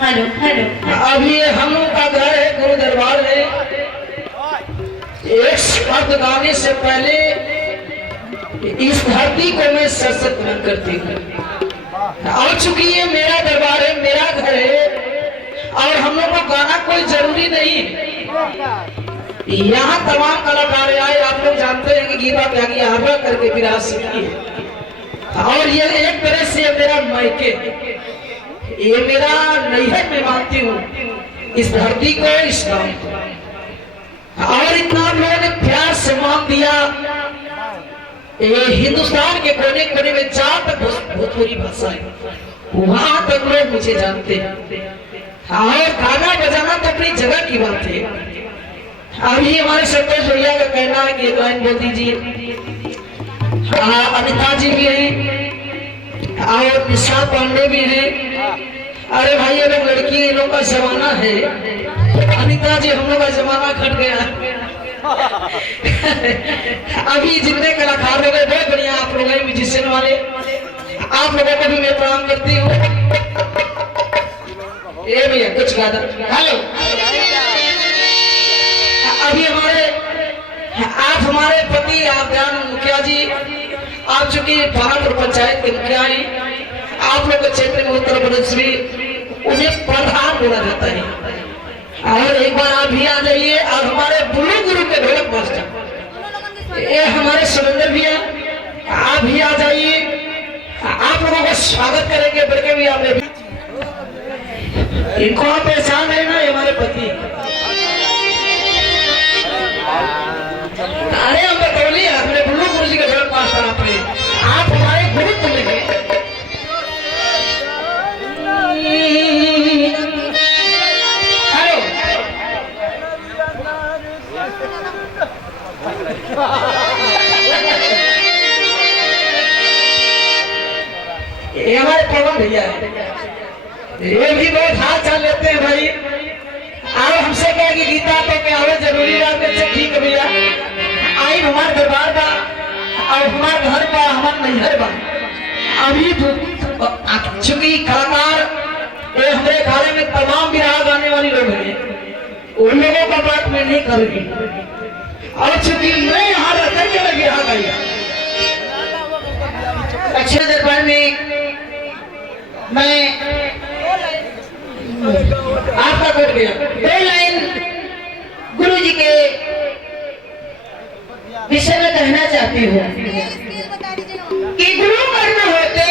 Hello hello. अभी हम लोग का घर है गुरु दरबार में। एक शब्द गाने से पहले इस धरती को मैं सशक्त मन करती हूँ। आ चुकी है, मेरा दरबार है, मेरा घर है और हम लोग को गाना कोई जरूरी नहीं। यहाँ तमाम कलाकार आए, आप लोग जानते हैं कि गीता त्यागी आभा करके विराज सीखी है और ये एक तरह से मेरा मायके, ये मेरा नैहर में मानती हूँ इस धरती को, इस गांव को। और इतना लोगों ने प्यार से मान दिया। ये हिंदुस्तान के कोने कोने में जहाँ तक भोजपुरी भाषा है वहां तक लोग मुझे जानते हैं और गाना बजाना तो अपनी जगह की बात है। अभी हमारे संतोष भैया का कहना है कि एक लाइन बोल दीजिए। अमिता जी भी हैं और निशा पांडे भी हैं। अरे भाई ये लोग लड़की, ये लोग का जमाना है। अनिता जी हम लोग का जमाना घट गया। अभी जितने कलाकार लोग हैं बहुत बढ़िया, आप लोग हैं म्यूजिशियन वाले, आप लोगों को भी मैं प्रणाम करती हूँ। ये भैया कुछ गा दो। हेलो। अभी आप हमारे पति आप ज्ञान मुखिया जी, आप चूंकि भागलपुर पंचायत के मुखिया हैं, आप लोग के क्षेत्र में उत्तर प्रदेश में उन्हें प्रधान बोला जाता है। और एक बार आप भी आ जाइए और हमारे बुल्लू गुरु के ढोलक मास्टर ये हमारे सुरेंद्र भैया, आप भी आ जाइए, आप लोगों का स्वागत करेंगे। बड़के भी आप इनको आप पहचान है ना, हमारे पति। अरे हम बतौली अपने बुल्लू गुरु जी के ढोलक मास्टर अपने, आप हमारे गुरु तो लेंगे। ये हमारे पवन भैया है, ये भी बहुत हाथ चाल लेते हैं भाई। और हमसे क्या कि गीता तो क्या हो जरूरी है, ठीक है भैया आई हमारे दरबार का और हमारे घर का हमारे नैहर का। अभी चूंकि कलाकार ये हमारे घरे में तमाम विराह गाने वाली लोग हैं, उन लोगों का बात मैं नहीं करूंगी। और चूंकि मैं यहाँ रहकर के मैं विराह गाई अच्छे दरबार में, मैं आपका कोट गया दो लाइन गुरु जी के विषय में कहना चाहती हूँ कि गुरु कर्म होते